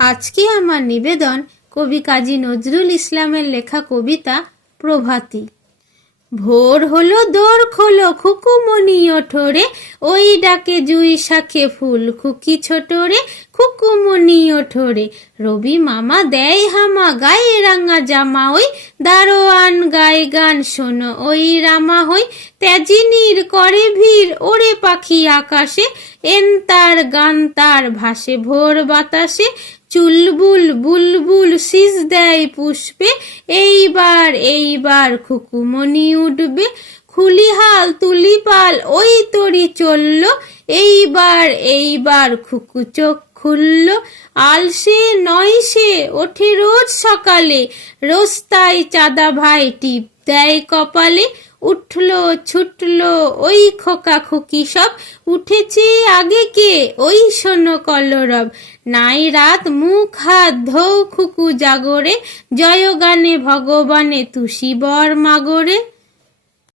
আজকে আমার নিবেদন কবি কাজী নজরুল ইসলামের লেখা কবিতা প্রভাতী। ভোর হলো দোর খোলো খুকুমনি ওঠোরে, ওই ডাকে জুই শাখে ফুল খুকি ছোটরে, খুকুমনি ওঠোরে। রবি মামা দেয় হামা গায়ে রাঙা জামা, ওই দারোয়ান গায়ে গান শোনো ওই রামা হই। তেজিনীর করে ভিড় ওরে পাখি আকাশে, এনতার গান তার ভাসে ভোর বাতাসে। চুলবুল বুলবুল শীষ দেয় পুষ্পে, এইবার খুকুমনি উঠবে। খুলিহাল তুলিপাল ওই তরি চলল, এইবার খুকু চোখ খুলল। আলসে নয় সে ওঠে রোজ সকালে, রোজ তাই চাঁদা ভাই টিপ দেয় কপালে। উঠলো ছুটলো ওই খোকা খুকি সব, উঠেছে আগে কে ওই শোনো কলরব। নাই রাত মুখ হাত ধৌ খুকু জাগরে, জয় গানে ভগবানে তুষি বর মাগরে।